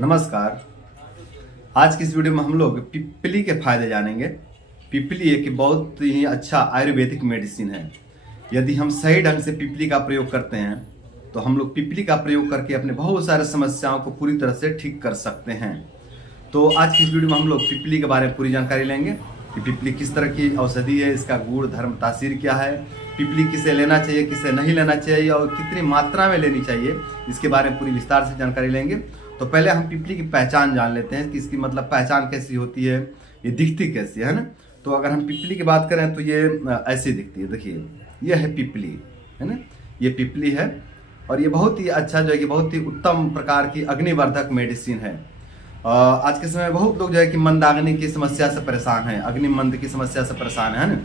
नमस्कार। आज की इस वीडियो में हम लोग पिप्पली के फायदे जानेंगे। पिप्पली एक बहुत ही अच्छा आयुर्वेदिक मेडिसिन है। यदि हम सही ढंग से पिप्पली का प्रयोग करते हैं तो हम लोग पिप्पली का प्रयोग करके अपने बहुत सारे समस्याओं को पूरी तरह से ठीक कर सकते हैं। तो आज की इस वीडियो में हम लोग पिप्पली के बारे में पूरी जानकारी लेंगे कि पिप्पली किस तरह की औषधि है, इसका गुण धर्म तासीर क्या है, पिप्पली किसे लेना चाहिए किसे नहीं लेना चाहिए और कितनी मात्रा में लेनी चाहिए, इसके बारे में पूरी विस्तार से जानकारी लेंगे। तो पहले हम पिप्पली की पहचान जान लेते हैं कि इसकी मतलब पहचान कैसी होती है, ये दिखती कैसी है ना। तो अगर हम पिप्पली की बात करें तो ये ऐसी दिखती है। देखिए ये है पिप्पली, है ना, ये पिप्पली है और ये बहुत ही अच्छा जो है कि बहुत ही उत्तम प्रकार की अग्निवर्धक मेडिसिन है। आज के समय में बहुत लोग जो है कि मंदाग्नि की समस्या से परेशान है, अग्निमंद की समस्या से परेशान है ना।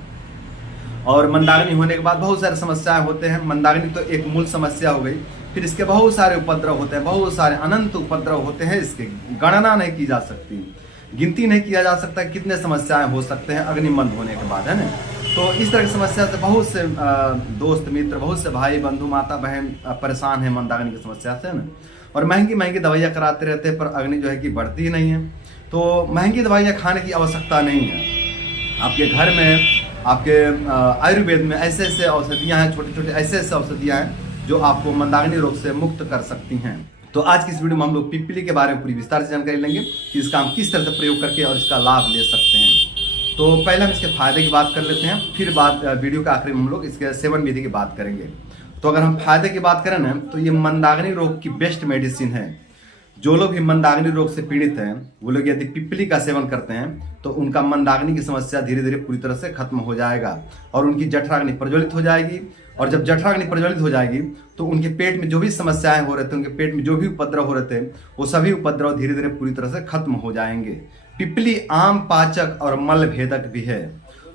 और मंदाग्नि होने के बाद बहुत सारे समस्याएं होते हैं। मंदाग्नि तो एक मूल समस्या हो गई, फिर इसके बहुत सारे उपद्रव होते हैं, बहुत सारे अनंत उपद्रव होते हैं। इसके गणना नहीं की जा सकती, गिनती नहीं किया जा सकता कितने समस्याएं हो सकते हैं अग्निमंद होने के बाद, है ना। तो इस तरह की समस्या से बहुत से दोस्त मित्र, बहुत से भाई बंधु माता बहन परेशान है मंदाग्नि की समस्या से, है ना। और महंगी महंगी दवाइयाँ कराते रहते हैं पर अग्नि जो है कि बढ़ती ही नहीं है। तो महंगी दवाइयाँ खाने की आवश्यकता नहीं है। आपके घर में, आपके आयुर्वेद में ऐसे ऐसे औषधियाँ हैं, छोटे छोटे ऐसे ऐसे औषधियाँ हैं जो आपको मंदाग्नि रोग से मुक्त कर सकती हैं। तो आज की इस वीडियो में हम लोग पिप्पली के बारे में पूरी विस्तार से जानकारी लेंगे कि इसका हम किस तरह से प्रयोग करके और इसका लाभ ले सकते हैं। तो पहले हम इसके फायदे की बात कर लेते हैं, फिर वीडियो के आखिरी में हम लोग इसके सेवन विधि की बात करेंगे। तो अगर हम फायदे की बात करें ना तो ये मंदाग्नि रोग की बेस्ट मेडिसिन है। जो लोग भी मंदाग्नि रोग से पीड़ित हैं वो लोग यदि पिप्पली का सेवन करते हैं तो उनका मंदाग्नि की समस्या धीरे धीरे पूरी तरह से खत्म हो जाएगा और उनकी जठराग्नि प्रज्वलित हो जाएगी। और जब जठराग्नि प्रज्वलित हो जाएगी तो उनके पेट में जो भी समस्याएं हो रहे थे, उनके पेट में जो भी उपद्रव हो रहे थे, वो सभी उपद्रव धीरे धीरे पूरी तरह से खत्म हो जाएंगे। पिप्पली आम पाचक और मल भेदक भी है।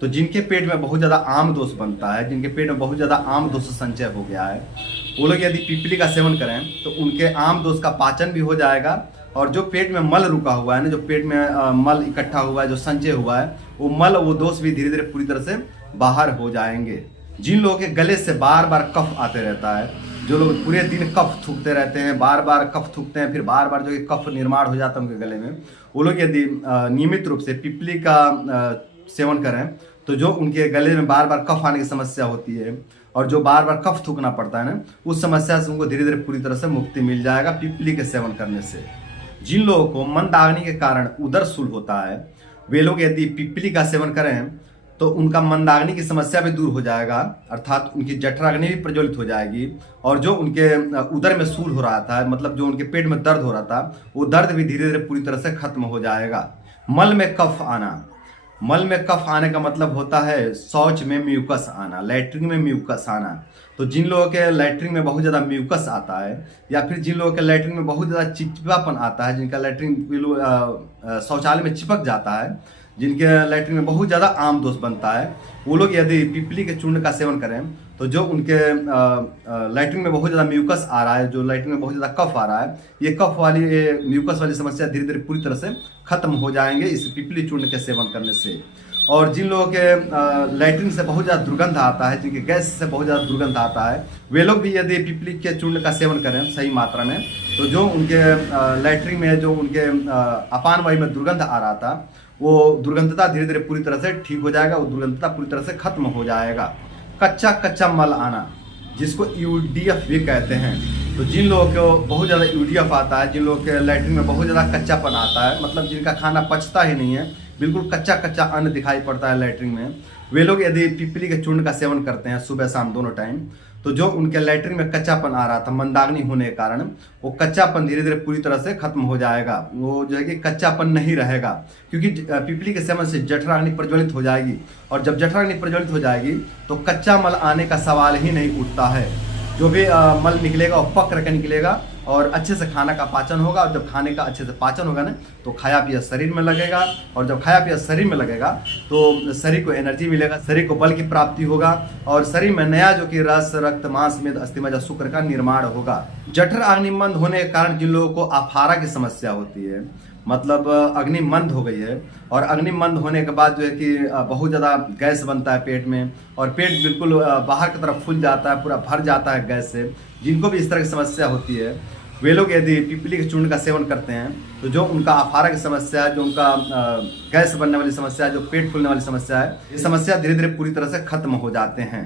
तो जिनके पेट में बहुत ज्यादा आम दोष बनता है, जिनके पेट में बहुत ज्यादा आम दोष संचय हो गया है, वो लोग यदि पिप्पली का सेवन करें तो उनके आम दोष का पाचन भी हो जाएगा और जो पेट में मल रुका हुआ है ना, जो पेट में मल इकट्ठा हुआ है, जो संचय हुआ है, वो दोष भी धीरे धीरे पूरी तरह से बाहर हो जाएंगे। जिन लोगों के गले से बार बार कफ आते रहता है, जो लोग पूरे दिन कफ थूकते रहते हैं, बार बार कफ थूकते हैं, फिर बार बार जो कि कफ निर्माण हो जाता है उनके गले में, वो लोग यदि नियमित रूप से पिप्पली का सेवन करें तो जो उनके गले में बार बार कफ आने की समस्या होती है और जो बार बार कफ थूकना पड़ता है ना, उस समस्या से उनको धीरे धीरे पूरी तरह से मुक्ति मिल जाएगा पिप्पली के सेवन करने से। जिन लोगों को मंदाग्नि के कारण उदर शूल होता है वे लोग यदि पिप्पली का सेवन करें तो उनका मंदाग्नि की समस्या भी दूर हो जाएगा, अर्थात उनकी जठराग्नि भी प्रज्वलित हो जाएगी और जो उनके उदर में शूल हो रहा था, मतलब जो उनके पेट में दर्द हो रहा था, वो दर्द भी धीरे धीरे पूरी तरह से खत्म हो जाएगा। मल में कफ आना, मल में कफ आने का मतलब होता है शौच में म्यूकस आना, लैट्रिन में म्यूकस आना। तो जिन लोगों के लैट्रिन में बहुत ज़्यादा म्यूकस आता है या फिर जिन लोगों के लैट्रिन में बहुत ज़्यादा चिपचिपापन आता है, जिनका लैट्रिन शौचालय में चिपक जाता है, जिनके लैट्रिन में बहुत ज़्यादा आम दोष बनता है, वो लोग यदि पिप्पली के चूर्ण का सेवन करें तो जो उनके लैट्रिन में बहुत ज़्यादा म्यूकस आ रहा है, जो लैट्रिन में बहुत ज़्यादा कफ आ रहा है, ये कफ वाली म्यूकस वाली समस्या धीरे धीरे पूरी तरह से खत्म हो जाएंगे इस पिप्पली चूर्ण के सेवन करने से। और जिन लोगों के लैट्रिन से बहुत ज़्यादा दुर्गंध आता है, जिनके गैस से बहुत ज़्यादा दुर्गंध आता है, वे लोग भी यदि पिप्पली के चूर्ण का सेवन करें सही मात्रा में तो जो उनके लैट्रिन में, जो उनके अपान वायु में दुर्गंध आ रहा था, वो दुर्गंधता धीरे धीरे पूरी तरह से ठीक हो जाएगा, वो दुर्गंधता पूरी तरह से खत्म हो जाएगा। कच्चा मल आना, जिसको यूडीएफ भी कहते हैं, तो जिन लोगों को बहुत ज़्यादा यूडीएफ आता है, जिन लोगों के लैट्रिन में बहुत ज़्यादा कच्चापन आता है, मतलब जिनका खाना पचता ही नहीं है, बिल्कुल कच्चा कच्चा अन्न दिखाई पड़ता है लैट्रिन में, वे लोग यदि पिप्पली के चूर्ण का सेवन करते हैं सुबह शाम दोनों टाइम, तो जो उनके लैट्रिन में कच्चापन आ रहा था मंदाग्नि होने के कारण, वो कच्चापन धीरे धीरे पूरी तरह से खत्म हो जाएगा। वो जो है कि कच्चापन नहीं रहेगा, क्योंकि पिप्पली के सेवन से जठराग्नि प्रज्वलित हो जाएगी और जब जठराग्नि प्रज्वलित हो जाएगी तो कच्चा मल आने का सवाल ही नहीं उठता है। जो भी मल निकलेगा वो पक करके निकलेगा और अच्छे से खाना का पाचन होगा और जब खाने का अच्छे से पाचन होगा ना तो खाया पिया शरीर में लगेगा और जब खाया पिया शरीर में लगेगा तो शरीर को एनर्जी मिलेगा, शरीर को बल की प्राप्ति होगा और शरीर में नया जो कि रस, रक्त, मांस, मेद, अस्थि, मज्जा, शुक्र का निर्माण होगा। जठर अग्निमंद होने के कारण जिन लोगों को अफारा की समस्या होती है, मतलब अग्निमंद हो गई है और अग्निमंद होने के बाद जो है कि बहुत ज़्यादा गैस बनता है पेट में और पेट बिल्कुल बाहर की तरफ फूल जाता है, पूरा भर जाता है गैस से, जिनको भी इस तरह की समस्या होती है वे लोग यदि पिपली के चूर्ण का सेवन करते हैं तो जो उनका अफारा की समस्या है, जो उनका गैस बनने वाली समस्या है, जो पेट फूलने वाली समस्या है, ये समस्या धीरे धीरे पूरी तरह से खत्म हो जाते हैं।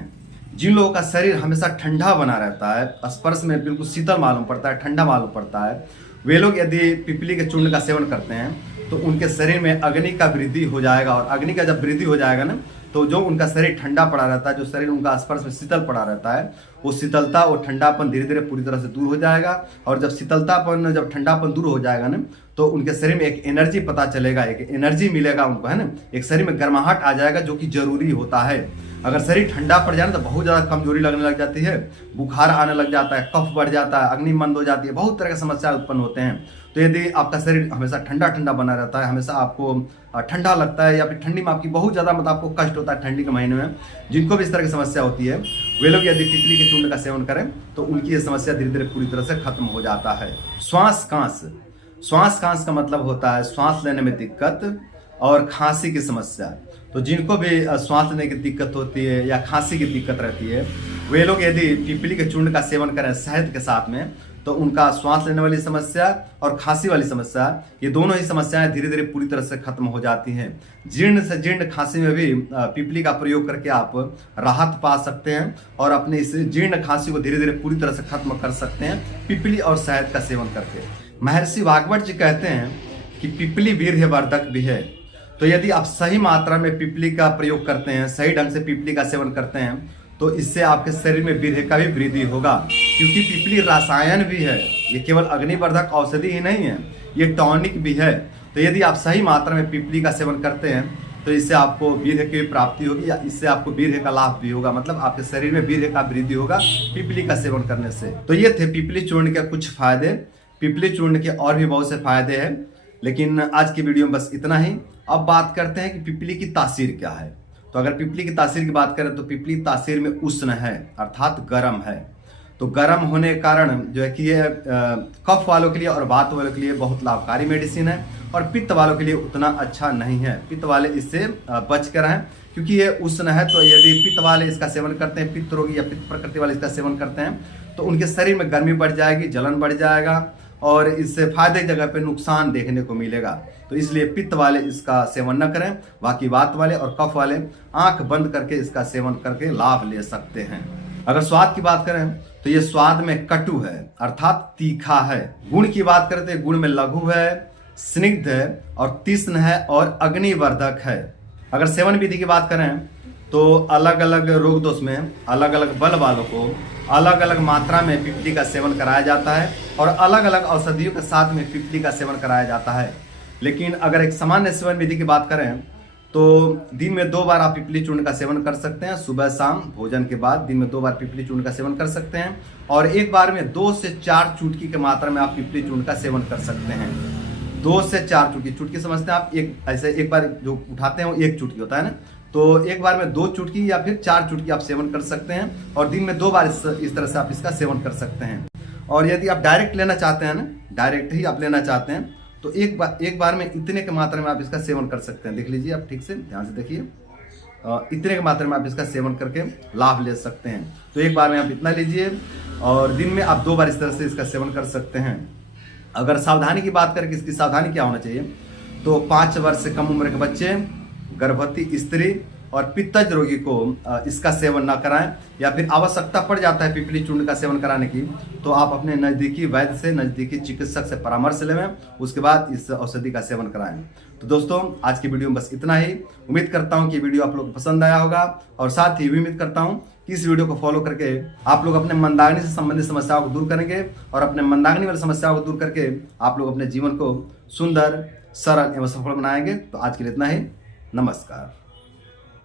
जिन लोगों का शरीर हमेशा ठंडा बना रहता है, स्पर्श में बिल्कुल शीतल मालूम पड़ता है, ठंडा मालूम पड़ता है, वे लोग यदि पिपली के चूर्ण का सेवन करते हैं तो उनके शरीर में अग्नि का वृद्धि हो जाएगा। और अग्नि का जब वृद्धि हो जाएगा ना, तो जो उनका शरीर ठंडा पड़ा रहता है, जो शरीर उनका स्पर्श में शीतल पड़ा रहता है, वो शीतलता और ठंडापन धीरे धीरे पूरी तरह से दूर हो जाएगा। और जब ठंडापन दूर हो जाएगा ना, तो उनके शरीर में एक एनर्जी पता चलेगा, एक एनर्जी मिलेगा उनको, है ना, एक शरीर में गर्माहट आ जाएगा, जो कि जरूरी होता है। अगर शरीर ठंडा पड़ जाए तो बहुत ज़्यादा कमजोरी लगने लग जाती है, बुखार आने लग जाता है, कफ बढ़ जाता है, अग्नि मंद हो जाती है, बहुत तरह की समस्याएं उत्पन्न होते हैं। तो यदि आपका शरीर हमेशा ठंडा ठंडा बना रहता है, हमेशा आपको ठंडा लगता है, या फिर ठंडी में आपकी बहुत ज़्यादा मतलब आपको कष्ट होता है ठंडी के महीने में, जिनको भी इस तरह की समस्या होती है, वे लोग यदि पिपली के चूर्ण का सेवन करें तो उनकी ये समस्या धीरे धीरे पूरी तरह से खत्म हो जाता है। श्वास कांस का मतलब होता है श्वास लेने में दिक्कत और खांसी की समस्या। तो जिनको भी श्वास लेने की दिक्कत होती है या खांसी की दिक्कत रहती है, वे लोग यदि पिपली के चूर्ण का सेवन करें शहद के साथ में, तो उनका श्वास लेने वाली समस्या और खांसी वाली समस्या, ये दोनों ही समस्याएं धीरे धीरे पूरी तरह से खत्म हो जाती हैं। जीर्ण से जीर्ण खांसी में भी पिपली का प्रयोग करके आप राहत पा सकते हैं और अपने इस जीर्ण खांसी को धीरे धीरे पूरी तरह से खत्म कर सकते हैं पिपली और शहद का सेवन करके। महर्षि भागवत जी कहते हैं कि पिपली वीर्यवर्धक भी है। तो यदि आप सही मात्रा में पिपली का प्रयोग करते हैं, सही ढंग से पिपली का सेवन करते हैं, तो इससे आपके शरीर में वीर्य का भी वृद्धि होगा। क्योंकि पिपली रसायन भी है, ये केवल अग्निवर्धक औषधि ही नहीं है, ये टॉनिक भी है। तो यदि आप सही मात्रा में पिपली का सेवन करते हैं तो इससे आपको वीर्य की प्राप्ति होगी, या इससे आपको वीर्य का लाभ भी होगा, मतलब आपके शरीर में वीर्य का वृद्धि होगा पिपली का सेवन करने से। तो ये थे पिपली चूर्ण के कुछ फायदे। पिपली चूर्ण के और भी बहुत से फायदे हैं, लेकिन आज की वीडियो में बस इतना ही। अब बात करते हैं कि पिपली की तासीर क्या है। तो अगर पिपली की तासीर की बात करें तो पिपली तासीर में उष्ण है, अर्थात गर्म है। तो गर्म होने के कारण जो है कि ये कफ वालों के लिए और वात वालों के लिए बहुत लाभकारी मेडिसिन है, और पित्त वालों के लिए उतना अच्छा नहीं है। पित्त वाले इससे बच कर रहें, क्योंकि ये उष्ण है। तो यदि पित्त वाले इसका सेवन करते हैं, पित्त रोगी या पित्त प्रकृति वाले इसका सेवन करते हैं, तो उनके शरीर में गर्मी बढ़ जाएगी, जलन बढ़ जाएगा, और इससे फायदे की जगह पे नुकसान देखने को मिलेगा। तो इसलिए पित्त वाले इसका सेवन न करें, बाकी वात वाले और कफ वाले आंख बंद करके इसका सेवन करके लाभ ले सकते हैं। अगर स्वाद की बात करें तो ये स्वाद में कटु है, अर्थात तीखा है। गुण की बात करें तो गुण में लघु है, स्निग्ध है और तीक्ष्ण है और अग्निवर्धक है। अगर सेवन विधि की बात करें तो अलग अलग रोग दोष में अलग अलग बल वालों को अलग अलग मात्रा में पिपली का सेवन कराया जाता है, और अलग अलग औषधियों के साथ में पिपली का सेवन कराया जाता है। लेकिन अगर एक सामान्य सेवन विधि की बात करें तो दिन में 2 बार आप पिपली चूर्ण का सेवन कर सकते हैं। सुबह शाम भोजन के बाद दिन में 2 बार पिपली चूर्ण का सेवन कर सकते हैं, और एक बार में 2 से 4 चुटकी के मात्रा में आप पिपली चूर्ण का सेवन कर सकते हैं। 2 से 4 चुटकी, चुटकी समझते हैं आप, एक बार जो उठाते हैं वो 1 चुटकी होता है ना, तो एक बार में 2 चुटकी या फिर 4 चुटकी आप सेवन कर सकते हैं, और दिन में 2 बार इस तरह से आप इसका सेवन कर सकते हैं। और यदि आप डायरेक्ट लेना चाहते हैं ना, डायरेक्ट ही आप लेना चाहते हैं, तो एक बार में इतने के मात्रा में आप इसका सेवन कर सकते हैं। देख लीजिए आप, ठीक से ध्यान से देखिए, इतने के मात्रा में आप इसका सेवन करके लाभ ले सकते हैं। तो एक बार में आप इतना लीजिए, और दिन में आप 2 बार इस तरह से इसका सेवन कर सकते हैं। अगर सावधानी की बात करें कि इसकी सावधानी क्या होना चाहिए, तो 5 वर्ष से कम उम्र के बच्चे, गर्भवती स्त्री और पित्तज रोगी को इसका सेवन ना कराएं, या फिर आवश्यकता पड़ जाता है पिपली चूर्ण का सेवन कराने की, तो आप अपने नज़दीकी वैद्य से, नज़दीकी चिकित्सक से परामर्श लें, उसके बाद इस औषधि का सेवन कराएं। तो दोस्तों आज की वीडियो में बस इतना ही। उम्मीद करता हूं कि वीडियो आप लोग को पसंद आया होगा, और साथ ही उम्मीद करता हूं कि इस वीडियो को फॉलो करके आप लोग अपने मंदाग्नि से संबंधित समस्याओं को दूर करेंगे, और अपने मंदाग्नि वाली समस्याओं को दूर करके आप लोग अपने जीवन को सुंदर, सरल एवं सफल बनाएंगे। तो आज के लिए इतना ही। नमस्कार।